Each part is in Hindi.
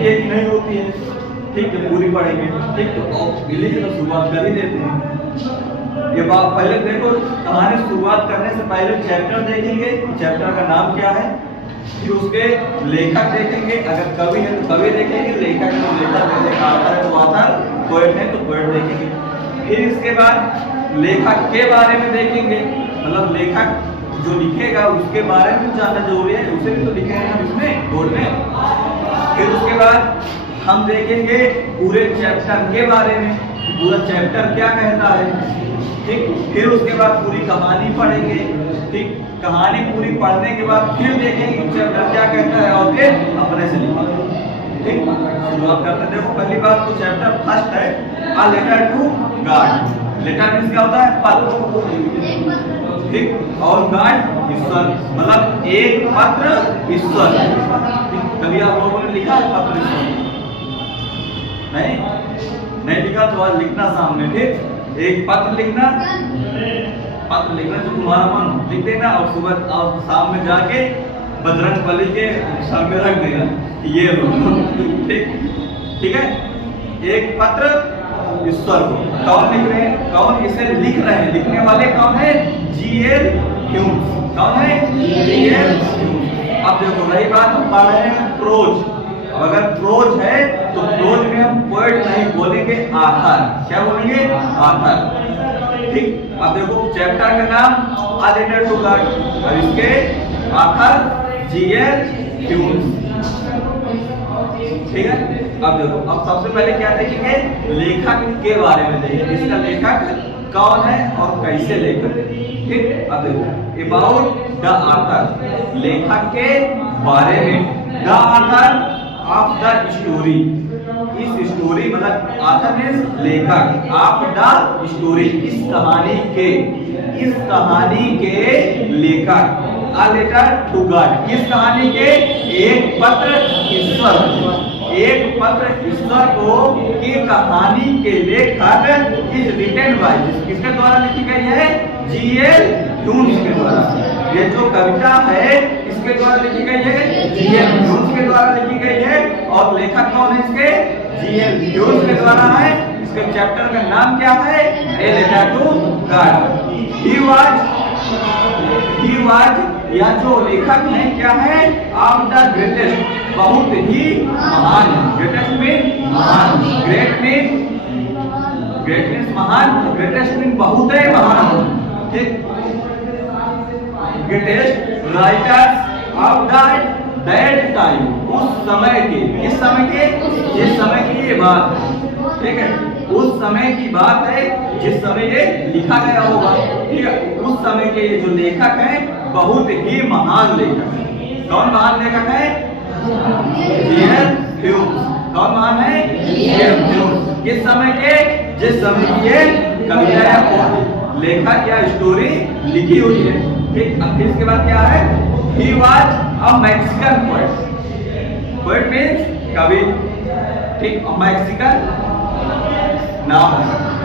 होती है कि नहीं होती है, ठीक है, पूरी पढ़ेंगे। ठीक, तो मिली तो शुरुआत कर ही देते हैं। ये बात पहले देखो, कहानी शुरुआत करने से पहले चैप्टर देखेंगे, चैप्टर का नाम क्या है, फिर उसके लेखक देखेंगे, अगर कवि है तो कवि देखेंगे, लेखक है तो लेखक, ऑथर है तो ऑथर, पोएट है तो पोएट देखेंगे। फिर इसके बाद लेखक के बारे में देखेंगे, मतलब लेखक जो लिखेगा उसके बारे में जानना जरूरी है, उसे भी तो लिखेंगे हम इसमें बोर्ड में। फिर उसके बाद हम देखेंगे पूरे चैप्टर के बारे में, पूरा चैप्टर क्या कहता है, ठीक। फिर उसके बाद पूरी कहानी पढ़ेंगे, ठीक। कहानी पूरी पढ़ने के बाद फिर देखेंगे चैप्टर क्या कहता है और फिर अपने से लिखेंगे, ठीक। शुरुआत करते हैं। देखो पहली बात तो चैप्टर फर्स्ट है a letter to God. Letter means क्या होता है, पत्र, ठीक। और गॉड ईश्वर, मतलब एक पत्र ईश्वर। कभी आप लोगों ने लिखा है पत्र ईश्वर? नहीं लिखा तो आज लिखना सामने, ठीक। एक पत्र लिखना, पत्र लिखना जो तुम्हारा मन लिख देना, और सुबह और शाम में जाके बजरंगबली के सर में रख देना, ये ठीक है। एक पत्र ईश्वर को कौन लिख रहे हैं, कौन इसे लिख रहे हैं, लिखने वाले कौन है, G.L. ह्यूम्स। कौन है, G.L. ह्यूम्स। अब देखो रही बात, हम पढ़ रहे हैं प्रोज। अब अगर प्रोज है तो प्रोज में हम पोएट नहीं बोलेंगे, ऑथर। क्या बोलेंगे, ऑथर, ठीक। अब देखो चैप्टर का नाम अ लेटर टू गॉड, और इसके ऑथर G.L. ह्यूम्स, ठीक है। अब देखो, अब सबसे पहले क्या देखेंगे, लेखक के बारे में देखेंगे, इसका लेखक कौन है और कैसे लेखक, ठीक। अब देखो अबाउट द ऑथर, लेखक के बारे में, the author of the story, इस स्टोरी मतलब ऑथर मींस लेखक, ऑफ द स्टोरी, इस कहानी के लेखक, अ लेटर टू गॉड, किस कहानी के, एक पत्र ईश्वर, एक पत्र ईश्वर को की कहानी के लेखक इज रिटन बाय, किसके द्वारा लिखी गई है, G.L. ह्यूम्स के द्वारा। ये जो कविता है इसके द्वारा लिखी गई है, G.L. ह्यूम्स के द्वारा लिखी गई है, और लेखक कौन है इसके, G.L. ह्यूम्स के द्वारा है। इसके चैप्टर का नाम क्या है, a letter to God. He was, या जो लेखक है क्या है, ऑफ द ग्रेटेस्ट, बहुत ही महान, ग्रेटेस्ट मीन महान, ग्रेट मीन महान, ग्रेटेस्ट मीन बहुत है महान, ठीक। Greatest writers of that time, उस समय के, किस समय के, जिस समय की ये बात है, ठीक है, उस समय की बात है जिस समय ये लिखा गया होगा, ठीक है। उस समय के ये जो लेखक हैं बहुत ही महान लेखक है। कौन महान लेखक है, G.L. ह्यूम्स। कौन महान है, G.L. ह्यूम्स। किस समय के, जिस समय की ये कविता या लेखक या स्टोरी लिखी हुई है, ठीक। अब इसके बाद क्या है, he was a Mexican poet, poet means कवि, ठीक। मैक्सिकन नाम,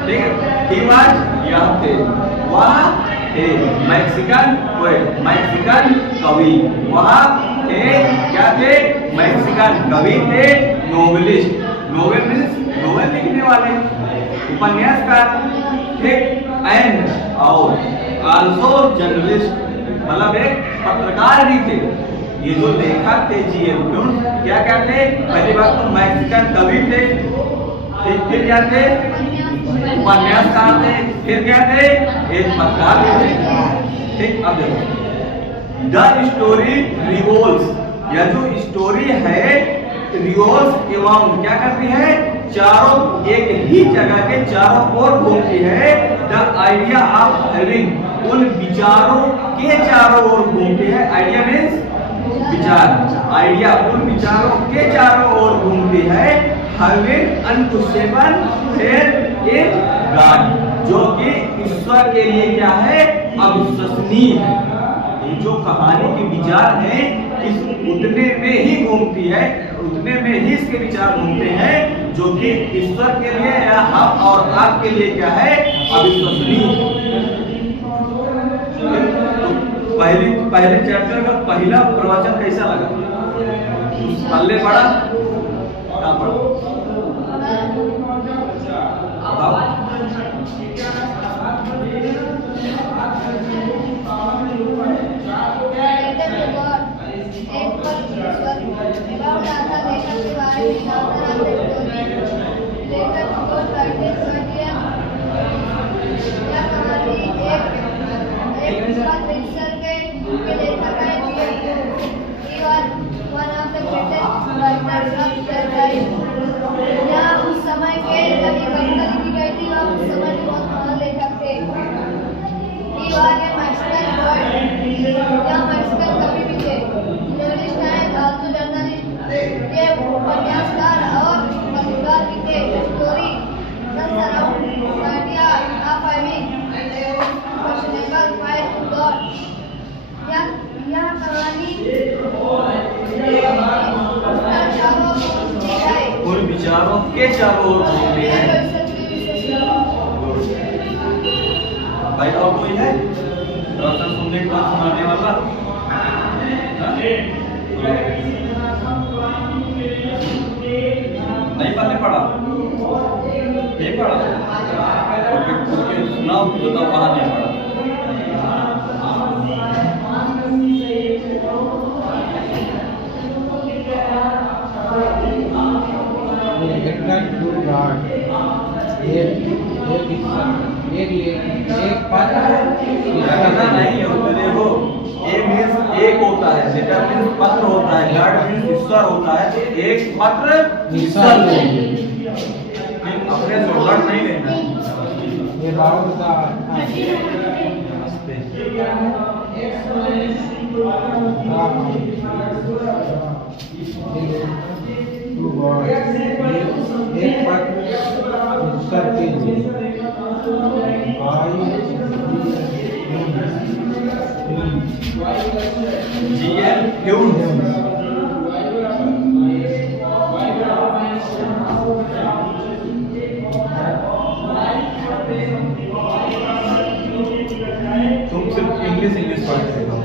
ठीक है। ही वाज, यह थे, वह थे, मैक्सिकन पोएट, मैक्सिकन कवि, वह थे, क्या थे, मैक्सिकन कवि थे, नोवेलिस्ट, नोवेल मींस नोवेल लिखने वाले, उपन्यासकार, ठीक। एंड और आल्सो जर्नलिस्ट, मतलब एक पत्रकार भी थे। ये जो लेखक थे G.L. ह्यूम्स, क्या थे, पहली बात तो मैक्सिकन कवि थे, फिर क्या थे, उपन्यासकार थे, फिर क्या थे, एक पत्रकार भी थे, ठीक। अब देखो द स्टोरी रिवॉल्व्स, यह जो स्टोरी है रिवॉल्व्स अराउंड, क्या करती है, चारों, एक ही जगह के चारों ओर घूमती है, द आइडिया ऑफ हैविंग, उन विचारों के चारों ओर घूमती है, आइडिया मींस विचार, आइडिया उन विचारों के चारों ओर घूमती है, हैविंग अनपुशेबल फेथ इन गॉड, जो कि ईश्वर के लिए क्या है, अविश्वसनीय है। ये जो कहानी के विचार है इस उतने में ही घूमती है, उतने में ही इसके विचार घूमते हैं जो कि ईश्वर के लिए या हम और आपके लिए क्या है, अविश्वसनीय। पहले चैप्टर का पहला प्रवचन कैसा लगा, पल्ले पड़ा, उस समय के कभी कविता लिखी गई थी और उस समय के बहुत महान लेखक थे। He was a Mexican poet या Mexican कवि भी थे। Journalist and also journalist के उपन्यासकार और पत्रकार भी थे। Story the surround idea of having questionable fight to God। यह कहानी उन विचारों के चारों ओर घूमती है। भाई और कोई है दरअसल सुनने के बाद सुनाने वाला? नहीं पढ़ने पड़ा, नहीं पढ़ा सुनाओ, बताओ कहाँ नहीं पढ़ा। नहीं देखो, ए मीन्स एक होता है, लेटर मीन्स पत्र होता है, गार्ड मीन्स ईश्वर होता है। एक पत्र ईश्वर अपने जोड़ नहीं लेना। ये एक पत्र करके GL Humes तुम सिर्फ इंग्लिश पढ़ते हो।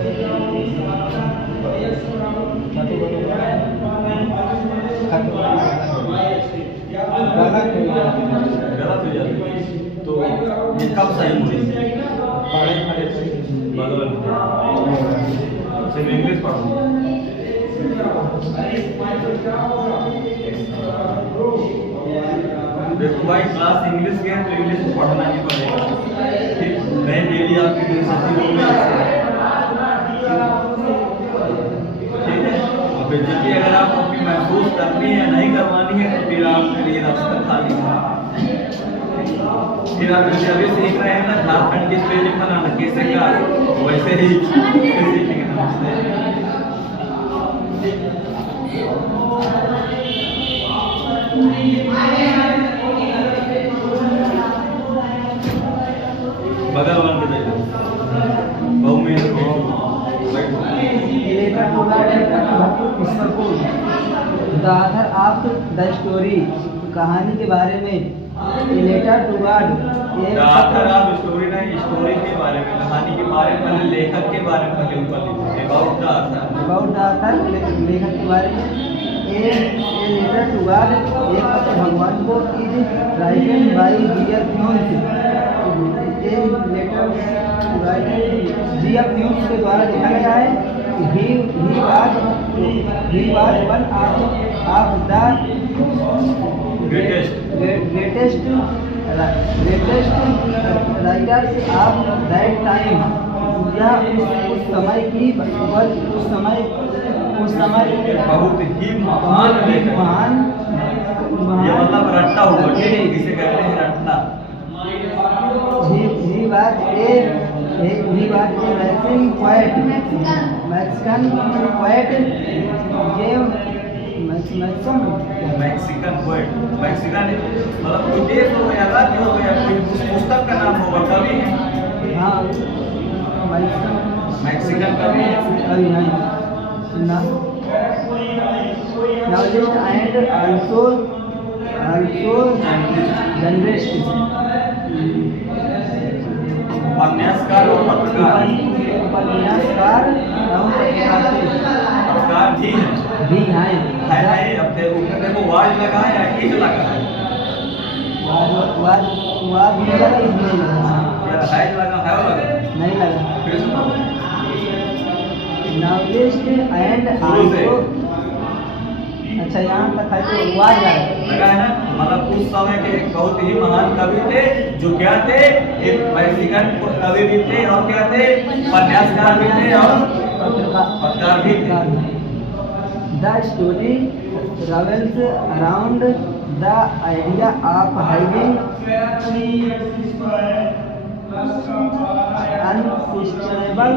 गलत हो जाती है तो ये कब सही हुई? सिर्फ इंग्लिश पढ़ो। देखो भाई, क्लास इंग्लिश के हैं तो इंग्लिश पढ़ना ही पड़ेगा। ठीक, नहीं डेली आपकी यूनिवर्सिटी में ठीक है। और फिर जब भी अगर आपको अपनी महसूस करनी है नहीं करवानी है तो फिर आपके लिए रास्ता खाली है। फिर आप जैसे अभी सीख रहे हैं ना झारखंड के स्पेलिंग बनाना कैसे का, वैसे ही सीखेंगे। बगल वाले देखो बहु में the author of the story कहानी के बारे में letter to God author of story नहीं, स्टोरी के बारे में, कहानी के बारे में, पहले लेखक के बारे में पहले ऊपर लिखो अबाउट द ऑथर लेखक के बारे में ए लेटर टू गॉड एक पत्र भगवान को is writed by G F Humes. A letter G F Humes के द्वारा लिखा गया है। he was one of the greatest writers of that time। यह उस समय की बहुत ही महान लेखक, ये मतलब रट्टा हुआ, जिसे कहते हैं रट्टा। he was a Mexican poet Mexican poet. Mexican मतलब कोई देश हो या राज्य हो या कोई पुस्तक का नाम होगा कवि है। हाँ, मैक्सिकन कवि है। Novelist and also journalist। उपन्यासकार और पत्रकार भी हैं। नहीं, अब देखो वाज लगा है या इज लगा है? वाज नहीं लगा, इज नहीं लगा। या है लगा है लगा? नहीं लगा। फिर सुनो। Novelist and अच्छा यहाँ तक है तो आवाज आए लगा है ना, मतलब उस समय के एक बहुत ही महान कवि थे जो क्या थे, एक वैश्विकन कवि भी थे और क्या थे, उपन्यासकार भी थे और पत्रकार भी थे। The story revolves around the idea of having unsustainable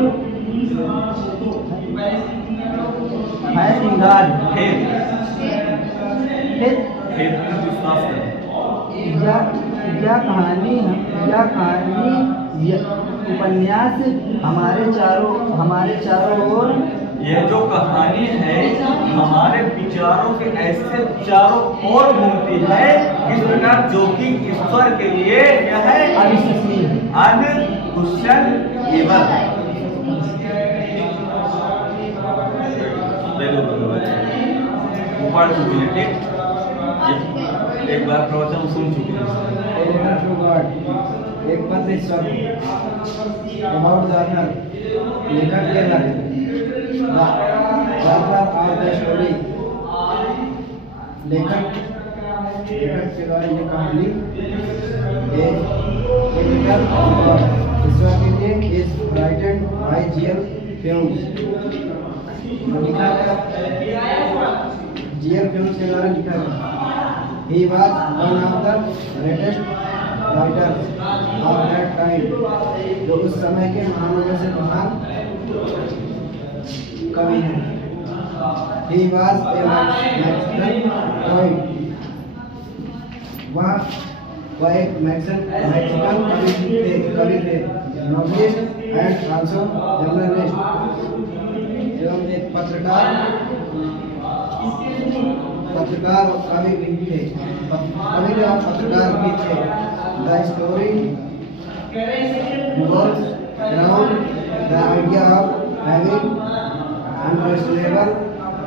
faith in God. विश्वास करें। यह कहानी उपन्यास हमारे चारों ओर ये जो कहानी है हमारे विचारों के ऐसे चारों ओर घूमती है, इस प्रकार जो कि ईश्वर के लिए क्या है, अविश्वसनीय अनक्वेश्चनेबल। पढ़ चुकी है, ठीक, एक बार प्रवचन सुन चुकी है। एक पत्र ईश्वर अबाउट द ऑथर, लेखक के बारे में, the author of the story, लेखक के द्वारा ये कहानी ईश्वर के लिए is writed by G L films, लिखा गया जीएल फिल्म्स के द्वारा लिखा गया। He was one of the greatest writers of that time, जो उस समय के महानों से महान कवि हैं। He was a Mexican poet, वह एक मैक्सिकन कवि थे, नॉवलिस्ट एंड आल्सो जर्नलिस्ट, एवं एक पत्रकार और कवि भी थे, पत्रकार भी थे। The story revolves around the idea of having unquestionable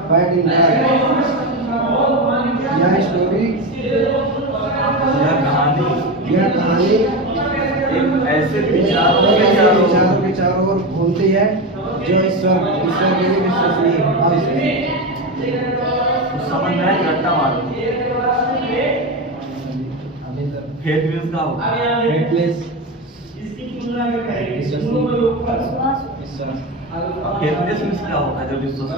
faith in God. यह कहानी एक ऐसे विचारों के चारों ओर घूमती है जो ईश्वर के लिए विश्वसनीय है। समझ में आया, रट्टा मारो। फेथलेस का होगा, फेथलेस फेथलेस मींस क्या होता है, जब विश्वास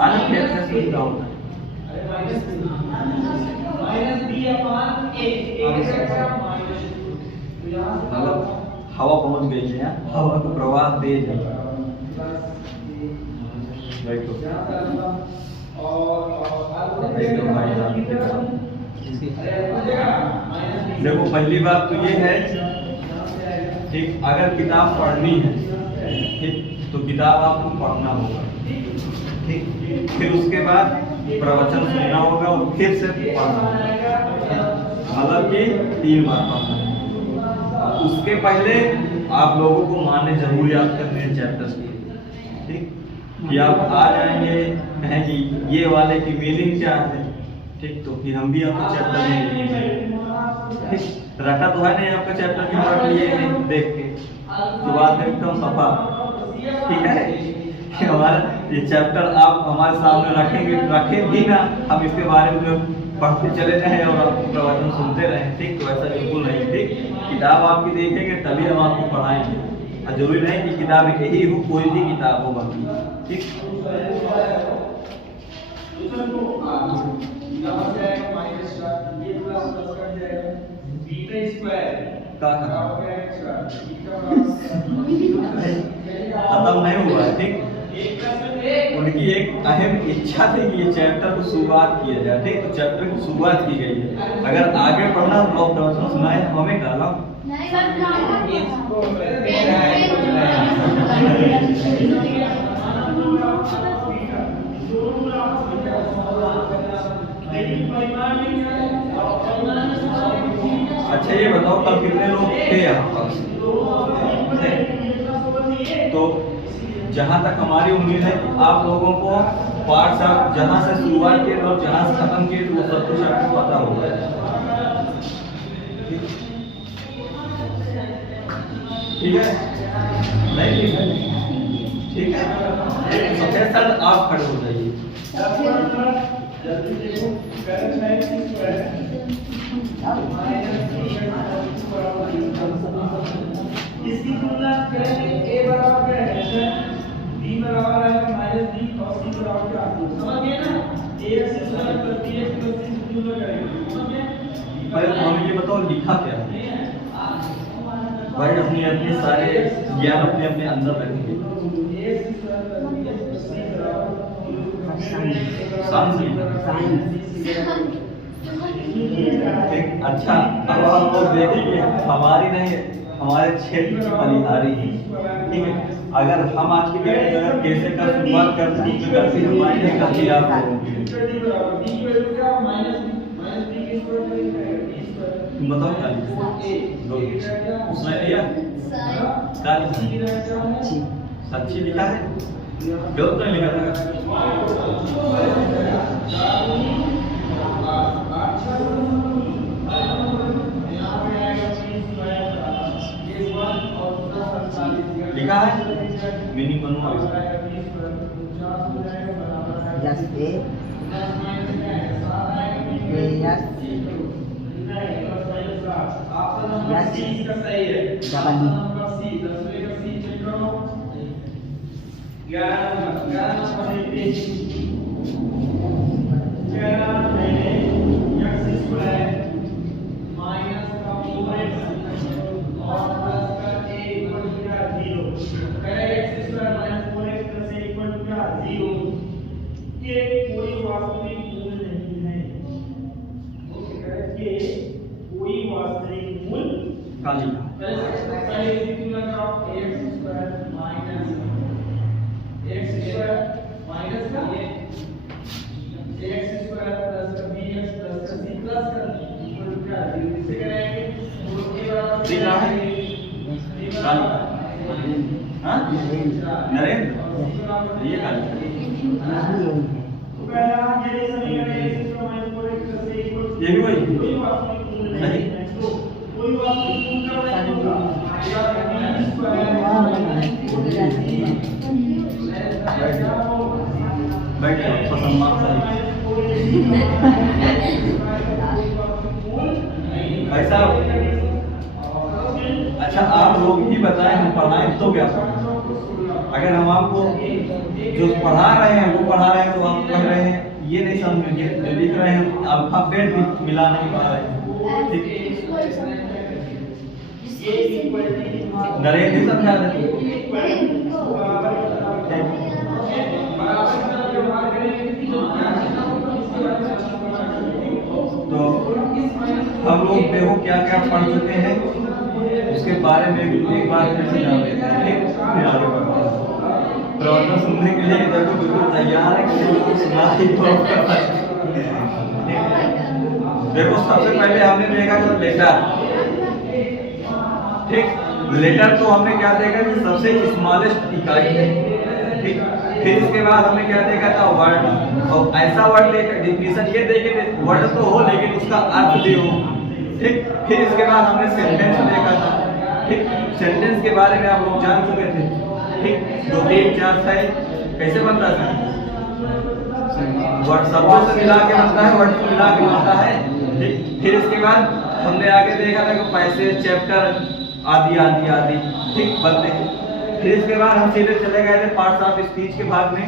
अनफेथलेस मींस क्या होता है, मतलब हवा पहुंच गई है, हवा को प्रवाह तेज है। देखो पहली बात तो ये है, ठीक, अगर किताब पढ़नी है, ठीक, तो किताब आपको पढ़ना होगा, ठीक, फिर उसके बाद प्रवचन सुनना होगा और फिर से पढ़ना होगा, मतलब कि 3 बार पढ़ना है। उसके पहले आप लोगों को माने जरूर याद करने हैं चैप्टर्स की, ठीक, कि आप आ जाएंगे कहें कि ये वाले की मीनिंग क्या है, ठीक, तो फिर हम भी आपको चैप्टर में लिखेंगे, ठीक, रटा तो है नहीं आपका चैप्टर की रट लिए देख के, जो बात है एकदम सफा, ठीक है, कि हमारा ये चैप्टर आप हमारे सामने रखें भी ना, हम इसके बारे में पढ़ते चले जाएं और आपको प्रवचन सुनते रहें, ठीक, तो ऐसा बिल्कुल नहीं, ठीक, किताब आपकी देखेंगे तभी हम आपको पढ़ाएंगे, और जरूरी नहीं कि किताब यही हो, कोई भी किताब हो बाकी, ठीक। खत्म नहीं हुआ है, ठीक, उनकी एक अहम इच्छा थी कि ये चैप्टर को शुरुआत किया जाए, ठीक, तो चैप्टर की शुरुआत की गई है। अगर आगे पढ़ना ब्लॉग प्रवचन सुनाए हमें कहला अच्छा ये बताओ कल कितने लोग थे यहाँ पर? तो जहाँ तक हमारी उम्मीद है कि आप लोगों को पार्ट सब जहाँ से शुरुआत किए और जहाँ से खत्म किए वो सब कुछ आपको पता होगा, ठीक है, नहीं ठीक है, ठीक है, सफेद शर्ट आप खड़े हो जाइए। इसकी तुलना करें a बराबर है b बराबर है माइनस b और c बराबर क्या समझ गए ना। ax square plus bx plus c की तुलना करेंगे, समझ गए। पहले तो हमें ये बताओ लिखा क्या है भाई, अपने अपने सारे ज्ञान अपने अपने अंदर रखेंगे। ax square plus bx plus c बराबर साइंस ठीक। अच्छा, अब हम लोग देखेंगे हमारी नहीं, हमारे क्षेत्र की बलिहारी है, ठीक है। अगर हम आज की डेट में अगर कैसे का शुरुआत करते हैं तो कैसे हमारे नहीं करती आप लोगों की तुम बताओ क्या लिखा उसमें लिया क्या लिखा सच्ची लिखा है, गलत नहीं लिखा लिखा है मीनिंग बनूंगा कोई वास्तविक मूल नहीं है, कि कोई वास्तविक मूल का लिखा पहले इसकी तुलना करो ax square minus x square minus का ax स्क्वायर प्लस का bx प्लस का c प्लस का इक्वल टू क्या इसे करेंगे तो a बराबर लिखा है का लिखा हां नरेंद्र ये का लिखा तो पहला ये समीकरण x square minus 4x plus a equal to ये भी वही कोई वास्तविक मूल नहीं है, तो कोई वास्तविक मूल का मतलब होगा या b स्क्वायर बैठ जाओ सम्मान से भाई साहब। अच्छा, आप लोग ही बताएं हम पढ़ाएं तो क्या पढ़ाएं? अगर हम आपको जो पढ़ा रहे हैं वो पढ़ा रहे हैं तो आप पढ़ रहे हैं, ये नहीं समझ जो लिख रहे हैं अल्फाबेट भी मिला नहीं पा रहे हैं, ठीक। नरेंद्र ही समझा देते तो हम लोग देखो क्या क्या पढ़ चुके हैं उसके बारे में भी एक बार फिर से जान लेते हैं, ठीक। फिर आगे बढ़ते हैं। प्रवचन सुनने के लिए देखो बिल्कुल तैयार है कि सुना ही देखो सबसे पहले हमने देखा था लेटर, ठीक। लेटर तो हमने क्या देखा कि सबसे स्मॉलेस्ट इकाई है, ठीक। फिर इसके बाद हमने क्या देखा था वर्ड, और ऐसा वर्ड लेकर डिफिनेशन ये देखे थे वर्ड तो हो लेकिन उसका अर्थ भी हो, ठीक। फिर इसके बाद हमने सेंटेंस देखा था, ठीक। सेंटेंस के बारे में आप लोग जान चुके थे, ठीक। 2 3 4 6 कैसे बनता है वर्ड शब्दों से मिला के बनता है, वर्ड से मिला के बनता है, ठीक। फिर इसके बाद हमने आगे देखा था कि पैसेज चैप्टर आदि आदि आदि, ठीक, बनते हैं। फिर इसके बाद हम सीधे चले गए थे पार्ट्स ऑफ स्पीच के भाग में,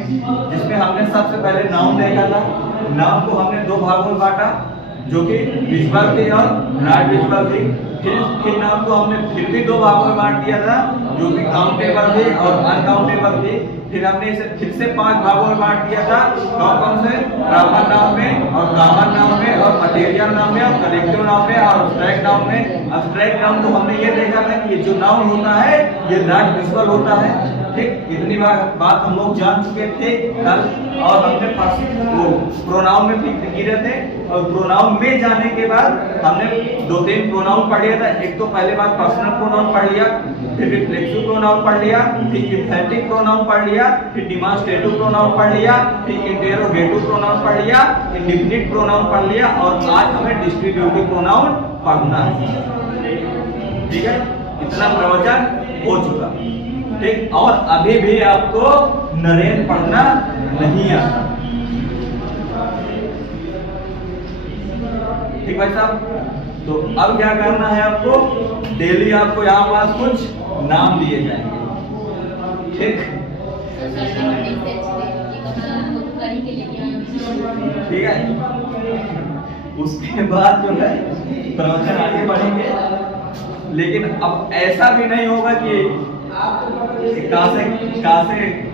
जिसमें हमने सबसे पहले नाउन देखा था। नाउन को हमने 2 भागों में बांटा जो कि विजुअल थी और नॉन विजुअल थी। फिर नाउन को हमने फिर भी 2 भागों में बांट दिया था जो कि काउंटेबल थी और अनकाउंटेबल थी। फिर हमने इसे फिर से 5 भागों में बांट दिया था, कौन कौन से? प्रॉपर नाउन में और कॉमन नाउन में और मटेरियल नाउन में और कलेक्टिव नाउन में और एब्स्ट्रैक्ट नाउन में। एब्स्ट्रैक्ट नाउन को हमने ये देखा था कि ये जो नाउन होता है ये नॉन विजुअल होता है, ठीक। इतनी बात हम लोग जान चुके थे कल, और हमने वो प्रोनाउन में फिर गिरे थे, और प्रोनाउन में जाने के बाद हमने 2 3 प्रोनाउन पढ़ लिया था। एक तो पहले बार पर्सनल प्रोनाउन पढ़ लिया, फिर रिफ्लेक्सिव प्रोनाउन पढ़ लिया, फिर एम्फैटिक प्रोनाउन पढ़ लिया, फिर डिमॉन्स्ट्रेटिव प्रोनाउन पढ़ लिया, फिर इंटेरोगेटिव प्रोनाउन पढ़ लिया, इंडेफिनिट प्रोनाउन पढ़ लिया, और आज हमें डिस्ट्रीब्यूटिव प्रोनाउन पढ़ना है, ठीक है। इतना प्रवचन हो चुका। ठीक, और अभी भी आपको नरेन पढ़ना नहीं आता। ठीक भाई साहब, तो अब क्या करना है आपको, डेली आपको यहाँ पास कुछ नाम दिए जाएंगे। ठीक, ठीक है, उसके बाद जो है प्रवचन आगे बढ़ेंगे। लेकिन अब ऐसा भी नहीं होगा कि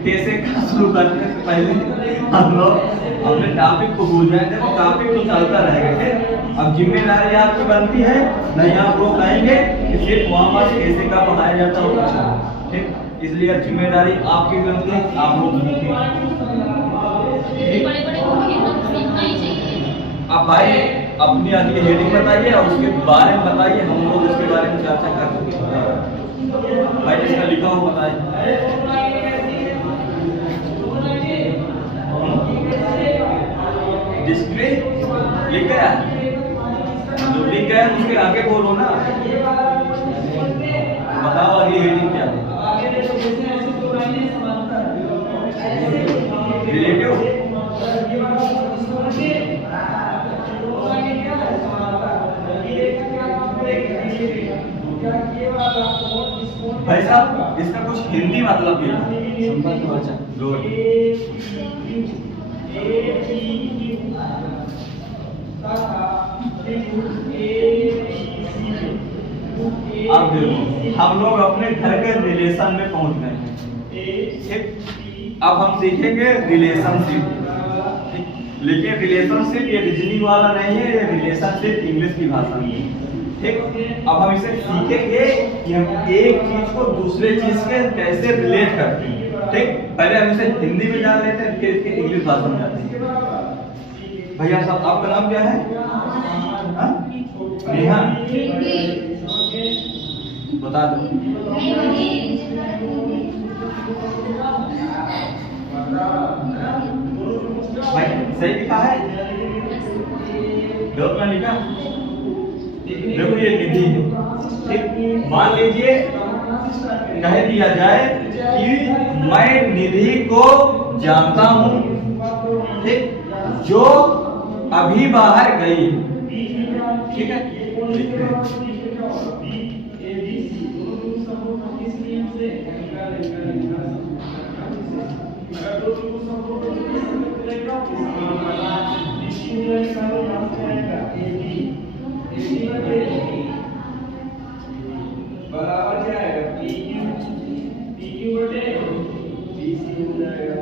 कैसे शुरू करने से पहले हम लोग अपने टॉपिक को भूल जाएंगे, तो टॉपिक तो चलता रहेगा। ठीक, अब जिम्मेदारी आपकी बनती है, नहीं आप लोग कहेंगे कि सिर्फ वहाँ पर कैसे का पढ़ाया जाता होगा। ठीक, इसलिए जिम्मेदारी आपकी बनती है, आप लोग अब भाई अपनी आगे हेडिंग बताइए और उसके बारे में बताइए, हम लोग उसके बारे में चर्चा कर सकते हैं। भाई जिसका लिखा हो बताइए। डिस्प्ले लिख गया, जो लिख गया उसके आगे बोलो ना, बताओ अगली हेडिंग क्या है। रिलेटिव, भाई साहब इसका कुछ हिंदी मतलब भी है। गुड, अब देखो हम लोग अपने घर के रिलेशन में पहुंच गए हैं। अब हम सीखेंगे रिलेशनशिप। लेकिन रिलेशनशिप ये रीजनिंग वाला नहीं है, ये रिलेशनशिप इंग्लिश की भाषा में है। ठीक, अब हम इसे सीखेंगे कि हम एक चीज को दूसरे चीज के कैसे रिलेट करते हैं। ठीक, पहले हम इसे हिंदी में जान लेते हैं, फिर इसके इंग्लिश भाषा में जाते हैं। भैया साहब आपका नाम क्या है? नेहा, बता दो। भाई सही लिखा है, गलत ना लिखा। देखो ये निधि है। ठीक, मान लीजिए कह दिया जाए कि मैं निधि को जानता हूं, ठीक, जो अभी बाहर गई। ठीक है, लिखते हैं।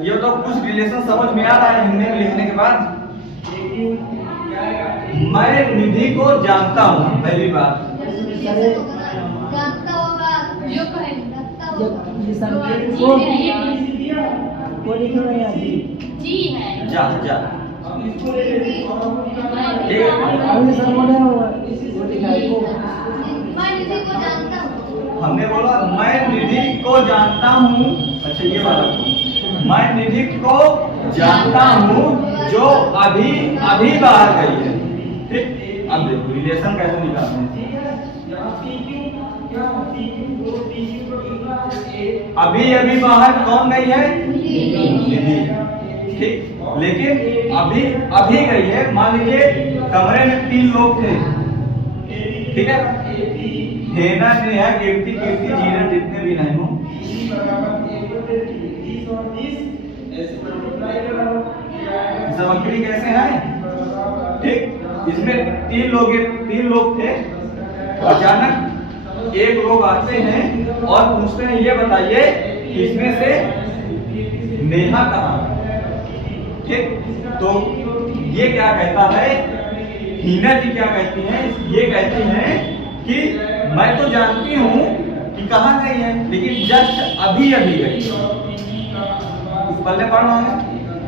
ये तो कुछ रिलेशन समझ में आ रहा है हिंदी में लिखने के बाद। मैं निधि को जानता हूँ, पहली बात। जानता होगा, जो जी है। जा जा, मैं निधि को जानता हूँ। हमने बोला मैं निधि को जानता हूँ। अच्छा ये वाला, मैं निधि को जानता हूँ जो अभी अभी बाहर गई है। ठीक, अब देखो रिलेशन कैसे निकालते हैं। अभी अभी बाहर कौन गई है? निधि। ठीक, लेकिन अभी अभी गई है। मान लीजिए कमरे में 3 लोग थे। ठीक है, हेना नेहा कीर्ति जीना जितने भी नहीं हो, समझी कैसे हैं? ठीक, इसमें 3 लोग थे। अचानक एक लोग आते हैं और पूछते हैं ये बताइए इसमें से नेहा कहाँ? ठीक, तो ये क्या कहता है, हीना जी क्या कहती हैं? ये कहती हैं कि मैं तो जानती हूँ कि कहाँ गई है, लेकिन जस्ट अभी अभी गई। पल्ले पढ़ना है,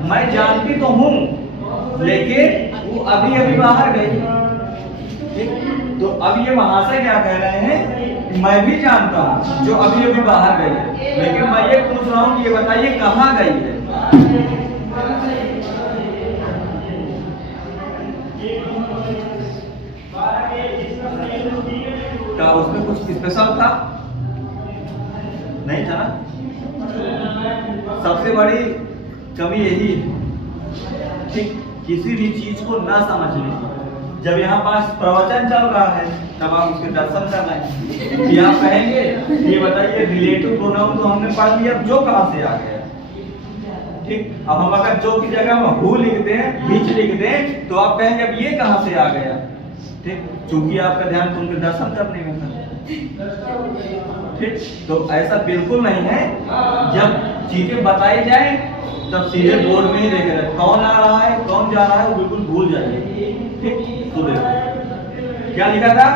मैं जानती तो हूँ लेकिन वो अभी अभी बाहर गई। ठीक, तो अब ये वहां से क्या कह रहे हैं, मैं भी जानता हूँ जो अभी अभी बाहर गई है, लेकिन मैं ये पूछ रहा हूँ कि ये बताइए कहाँ गई है। क्या उसमें कुछ स्पेशल था? नहीं था ना? सबसे बड़ी कमी यही है, ठीक, किसी भी चीज को ना समझने की। जब यहाँ पास प्रवचन चल रहा है तब आप उसके दर्शन कर रहे हैं, कि आप कहेंगे ये बताइए रिलेटिव प्रोनाउन तो हमने पढ़ लिया, जो कहाँ से आ गया, ठीक। अब हम अगर जो की जगह में हु लिख दें, बीच लिख दें, तो आप कहेंगे अब ये कहाँ से आ गया, ठीक, चूंकि आपका ध्यान तो उनके दर्शन करने में था, ठीक। तो ऐसा बिल्कुल नहीं है, जब चीजें बताई जाए तब सीधे बोर्ड में ही देखे रहे, कौन आ रहा है कौन जा रहा है वो बिल्कुल भूल जाइए, ठीक। तो देखो क्या लिखा था,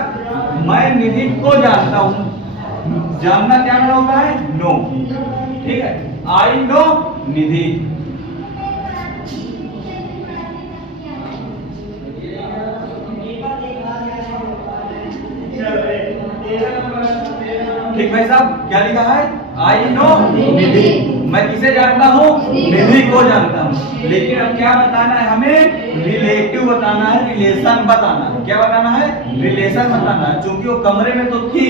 मैं निधि को जानता हूँ, जानना क्या माना होता है, नो, ठीक है, आई नो निधि। ठीक भाई साहब, क्या लिखा है, आई नो निधि, मैं किसे जानता हूँ, निधि को जानता हूँ। लेकिन अब क्या बताना है हमें, रिलेटिव बताना है, रिलेशन बताना है। क्या बताना है, रिलेशन बताना है, क्योंकि वो कमरे में तो थी,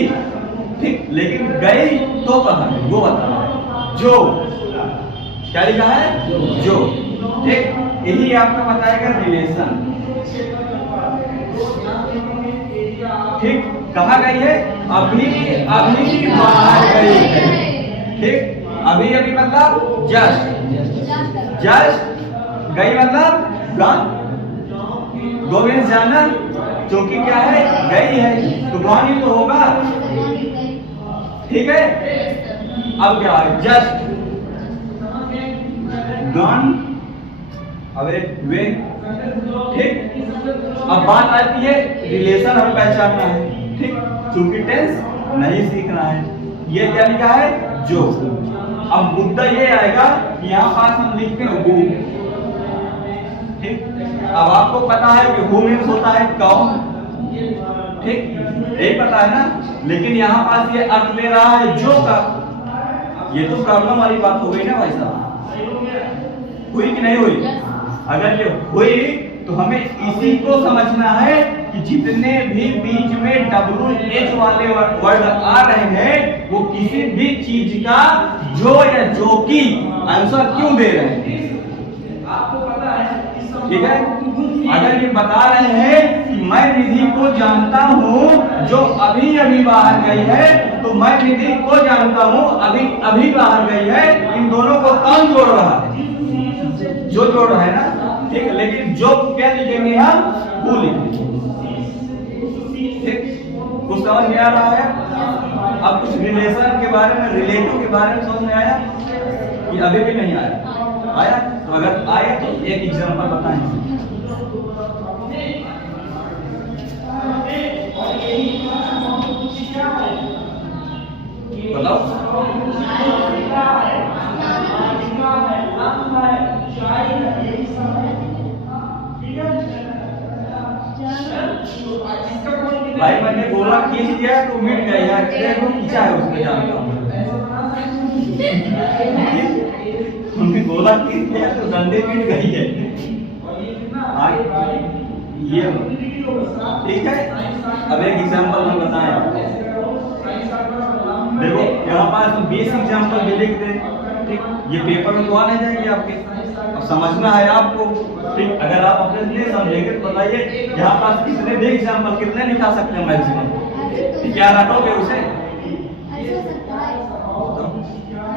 ठीक, लेकिन गई तो कहाँ है वो बताना है। जो क्या लिखा है, जो, ठीक, यही आपको बताएगा रिलेशन, ठीक। कहाँ गई है, अभी अभी बाहर गई है, ठीक, अभी अभी मतलब जस्ट, जस्ट गई मतलब गॉन, गोविंद जाना, क्योंकि क्या है, गई है तो गॉन ही तो होगा, ठीक है। अब क्या है, जस्ट गॉन, अब वे, ठीक। अब बात आती है रिलेशन हमें पहचानना है, ठीक, क्योंकि टेंस नहीं सीखना है। ये क्या लिखा है, जो। अब मुद्दा ये आएगा कि यहाँ पास हम लिखते हैं हु, ठीक। अब आपको पता है कि हु मीन्स होता है कौन, ठीक, यही पता है ना, लेकिन यहाँ पास ये अर्थ ले रहा है जो का। ये तो प्रॉब्लम वाली बात हो गई ना भाई साहब, हुई कि नहीं हुई। अगर ये हुई तो हमें इसी को समझना है कि जितने भी बीच में WH वाले वर्ड आ रहे हैं वो किसी भी चीज का जो या जो की आंसर क्यों दे रहे हैं, आपको पता है, ठीक है। अगर ये बता रहे हैं कि मैं निधि को जानता हूँ जो अभी अभी बाहर गई है, तो मैं निधि को जानता हूँ अभी अभी बाहर गई है, इन दोनों को कौन जोड़ रहा है, जो जोड़ रहा है ना, ठीक। लेकिन जो क्या लिखेंगे हम, वो लिखेंगे, ठीक। कुछ समझ में आ रहा है। अब कुछ रिलेशन के बारे में, रिलेटिव के बारे में समझ में आया कि अभी भी नहीं आया, आया तो अगर आए तो एक एग्जांपल बताएं। बताओ, भाई मैंने गोला खींच दिया तो मिट गया, देखो खींचा है उसमें, जानता हूँ हमने गोला खींच दिया तो डंडे मिट गई है, ये ठीक है। अब एक एग्जांपल हम बताएं आपको, देखो यहाँ पास हम 20 एग्जांपल भी लिख दें, ठीक। ये पेपर में तो आने जाएंगे आपके, अब समझना है आपको, ठीक। अगर आप अपने लिए समझेंगे तो बताइए यहाँ पास कितने भी एग्जांपल कितने लिखा सकते हैं मैक्सिमम, क्या रटोगे उसे,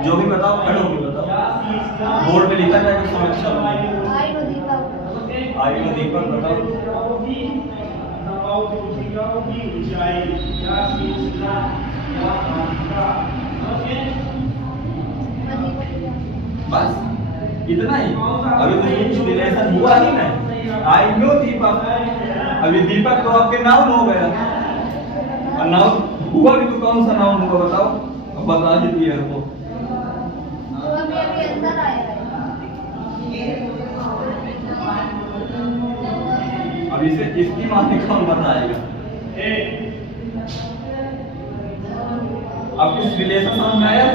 जो भी बताओ, खड़े होके बताओ, बोर्ड पे लिखा जाएगा समझ, आई नो दीपक बताओ, बस इतना ही। अभी तो कुछ रिलेशन हुआ ही नहीं, आई नो दीपक, अभी दीपक तो आपके नाउन हो गया, और नाउन हुआ भी तो कौन सा नाउन होगा बताओ, अब बता दीजिए हमको। अब इसे इसकी माने कौन बताएगा, अब कुछ रिलेशन समझ में आया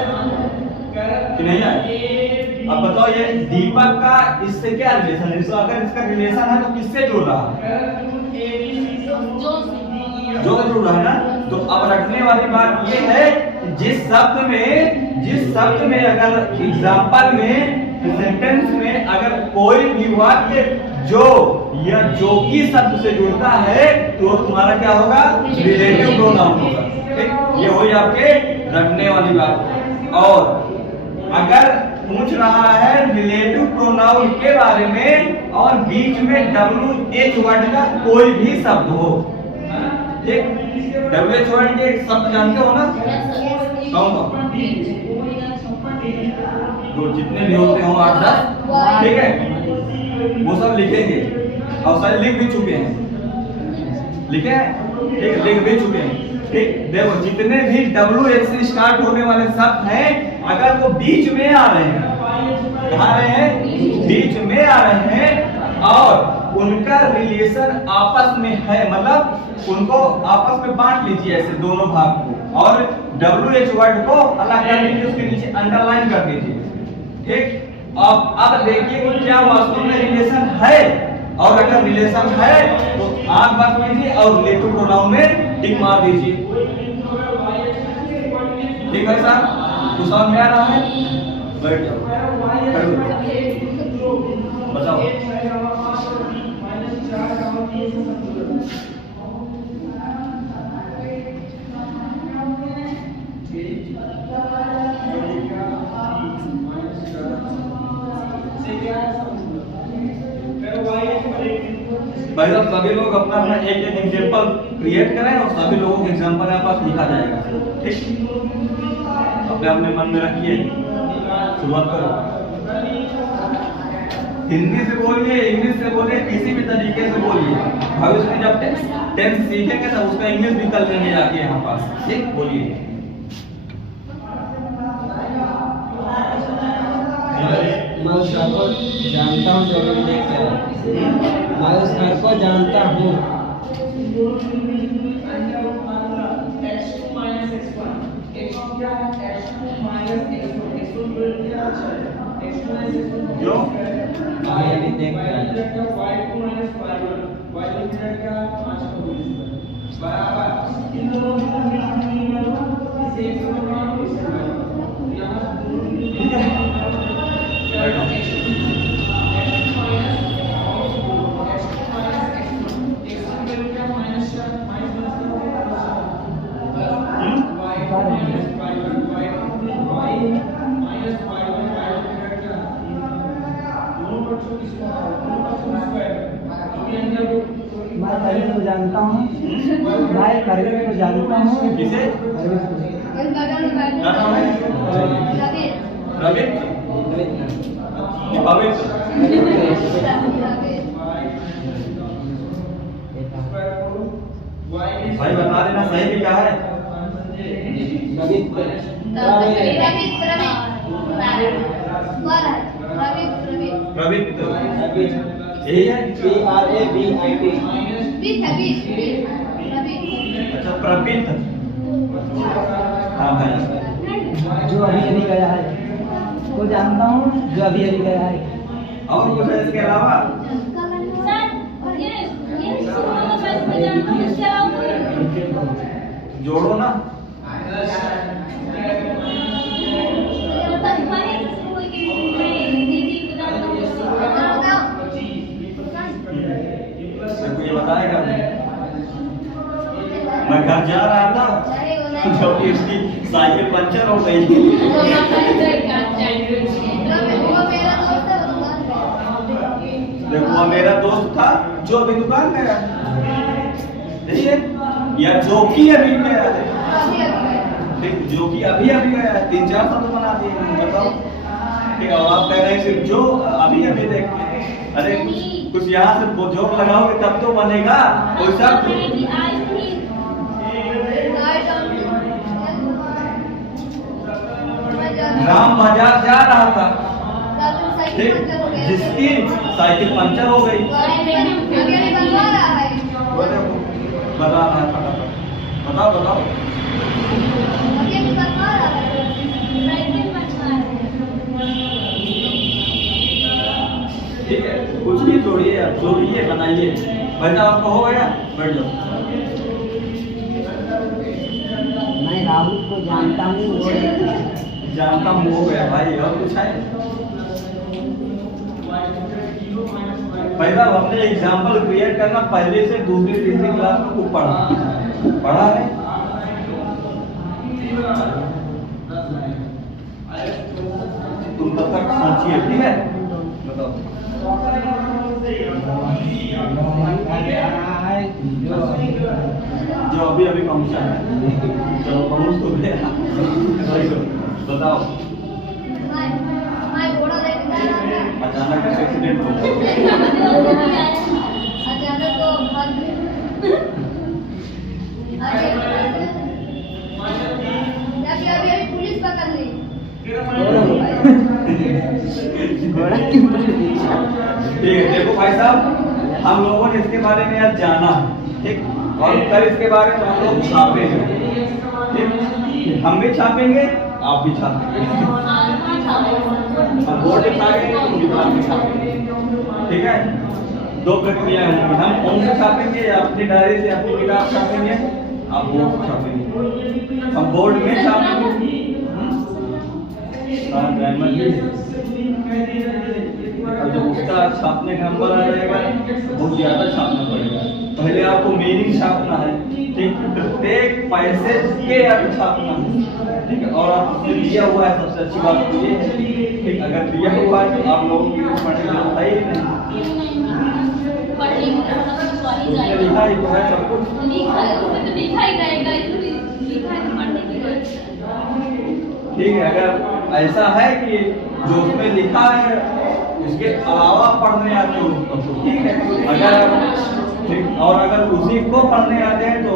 कि नहीं आया। अब बताओ ये दीपक का इससे क्या रिलेशन है, तो अगर इसका रिलेशन है तो किससे जुड़ रहा है, जो जुड़ रहा है ना। तो अब रखने वाली बात ये है जिस शब्द में अगर एग्जाम्पल में सेंटेंस में अगर कोई भी वाक्य जो या जो की शब्द से जुड़ता है तो तुम्हारा क्या होगा, रिलेटिव प्रोनाउन होगा। ठीक, ये वही आपके रखने वाली बात। और अगर पूछ रहा है रिलेटिव प्रोनाउन के बारे में और बीच में WH वर्ड का कोई भी शब्द हो, ठीक, WH वर्ड के शब्द जानते हो ना, कौन जो जितने भी होते हो 8-10, ठीक है, वो सब लिखेंगे और शायद लिख भी चुके हैं, लिखे, ठीक, लिख भी चुके हैं। ठीक, देखो जितने भी WH से स्टार्ट होने वाले शब्द हैं अगर वो बीच में आ रहे हैं, कहाँ आ रहे हैं, बीच में आ रहे हैं और उनका रिलेशन आपस में है, मतलब उनको आपस में बांट लीजिए ऐसे दोनों भाग को और WH वर्ड को अलग कर लीजिए, उसके नीचे अंडरलाइन कर दीजिए। ठीक, अब देखिए कि क्या वास्तव में रिलेशन है, और अगर रिलेशन है तो आंख बंद कीजिए और रिलेटिव प्रोनाउन में टिक मार दीजिए। ठीक है सर, तो समझ में आ रहा है? बैठ जाओ, बताओ। भाई साहब सभी लोग अपना अपना एक एग्जांपल क्रिएट करें और सभी लोगों के एग्जांपल यहाँ पास लिखा जाएगा। ठीक, अपने अपने मन में रखिए, शुरुआत करो। हिंदी से बोलिए, इंग्लिश से बोलिए, किसी भी तरीके से बोलिए। भविष्य में जब टेंस सीखेंगे तब उसका इंग्लिश भी कल लेने जाके यहाँ पास। ठीक, बोलिए। मैं उस घर को जानता हूँ जो मैं देख कर मैं उस घर को जानता हूँ। जो अभी देख मैं करीब को जानता हूँ, मैं करीब को जानता हूँ। किसे? इस बगल में बैठे क्या नाम है? रवि। रवि? पवित्र? भाई बता देना सही भी क्या है? पवित्र यही है? PRABIT। अच्छा, प्रवित्र। हाँ भाई, जो अभी अभी गया है वो जानता हूँ, जो अभी अभी गया है। और कुछ है इसके अलावा? जोड़ो ना। सबको ये बताएगा? मैं घर जा रहा था जब इसकी साइकिल पंचर हो गई। देखो मेरा दोस्त था जो अभी दुकान में गया, नहीं है, या जो कि अभी गया है, जो कि अभी गया है, 3-4 साल तो बना दिए, बताओ। ठीक है, आप कह रहे हैं सिर्फ जो अभी देख, अरे कुछ यहाँ से जोक लगाओगे तब तो बनेगा कोई शब्द। राम बाजार जा रहा था, ठीक, जिसकी साइकिल पंचर हो गई। बता रहा है, बताओ। ठीक है, कुछ भी जोड़िए, आप जोड़िए, बनाइए। भाई साहब आपको हो गया? बैठ जाओ। नहीं राहुल को जानता हूँ और जानता हूँ हो गया भाई, और कुछ है? पहला हमने एग्जाम्पल क्रिएट करना पहले से दूसरी तीसरी क्लास में खूब पढ़ा है। तुम तब तक सोचिए, ठीक है? बताओ। जो अभी अभी पहुंचा है, जो पहुंच तो गया, बताओ। मैं घोड़ा लेके जा रहा था, अचानक एक्सीडेंट हो गया। अचानक तो भाग गया। अभी पुलिस पकड़ ली। घोड़ा क्यों पकड़ ठीक है, देखो भाई साहब, हम लोगों ने इसके बारे में आज जाना है, ठीक? और कल इसके बारे में हम लोग छापेंगे, ठीक? हम भी छापेंगे, आप भी छापेंगे, हम बोर्ड पे छापेंगे, तुम दीवार पे छापेंगे, ठीक है? दो प्रक्रिया होंगी, हम कौन से छापेंगे, या अपनी डायरी से अपनी किताब छापेंगे, आप बोर्ड छापेंगे, हम बोर्ड में छापेंगे। और जब उसका छापने का नंबर आ जाएगा बहुत ज्यादा छापना पड़ेगा। पहले आपको मीनिंग छापना है, ठीक? प्रत्येक पैसे के अर्थ छापना है, ठीक है? और आप उससे दिया हुआ है, सबसे अच्छी बात तो ये है, ठीक? अगर दिया हुआ है तो आप लोगों की पढ़ने की जरूरत है ही नहीं, उसमें लिखा ही तो है सब कुछ, ठीक है? अगर ऐसा है कि जो उसमें लिखा है उसके अलावा पढ़ने आते हो तो ठीक है, ठीक? और अगर उसी को पढ़ने आते हैं तो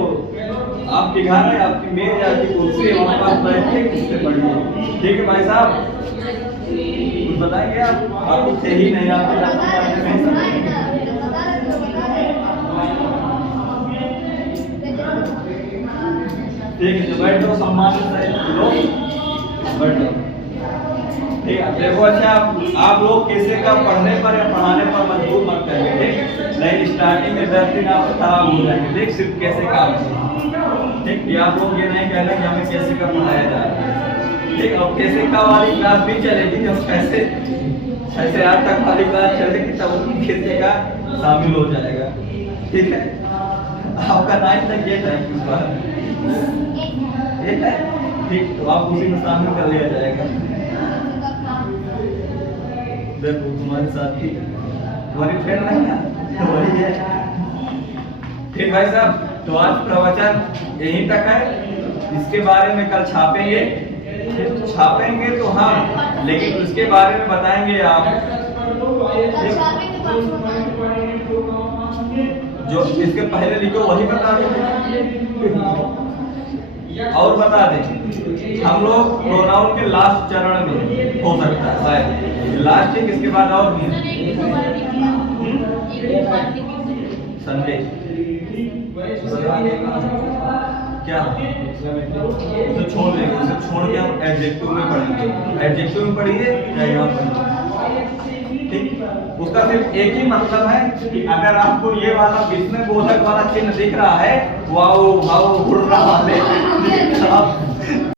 आपके घर है, आपकी मेज, आपकी कुर्सी, वहाँ पास बैठ के उससे पढ़िए, ठीक है भाई साहब? कुछ बताएंगे आपको सही नहीं आता? ठीक है, बैठ जाओ, सम्मान से लोग बैठ जाओ, ठीक है? देखो, अच्छा आप लोग किसी का पढ़ने पर या पढ़ाने पर मजबूर मत करिए, ठीक? नहीं, स्टार्टिंग में 10 दिन आप खराब हो जाएंगे, देख सिर्फ कैसे का, ठीक? ये आप लोग ये नहीं कहना कि हमें कैसे का पढ़ाया जा रहा है, ठीक? और कैसे का वाली क्लास भी चलेगी, जब ऐसे आज तक वाली क्लास चलेगी तब उसमें कैसे का शामिल हो जाएगा, ठीक है? आपका 9 तक ये टाइम किस बार ठीक, तो आप उसी में शामिल कर लिया जाएगा। देखो तुम्हारे साथ ही तुम्हारी फ्रेंड नहीं ना, तो वही है, ठीक भाई साहब? तो आज प्रवचन यहीं तक है, इसके बारे में कल छापेंगे तो हाँ, लेकिन उसके बारे में बताएंगे आप, जो इसके पहले लिखो वही बता दें। और बता दें, हम लोग प्रोनाउन के लास्ट चरण में हो सकता है शायद लास्ट, ठीक? इसके बाद और भी संडे क्या तो छोड़ देंगे, उसे छोड़ के हम एडजेक्टिव में पढ़ेंगे, एडजेक्टिव में पढ़िए या यहाँ पढ़िए, ठीक? उसका सिर्फ एक ही मतलब है कि अगर आपको ये वाला विस्मय बोधक वाला चिन्ह दिख रहा है, वाओ वाओ हुर्रा वाले,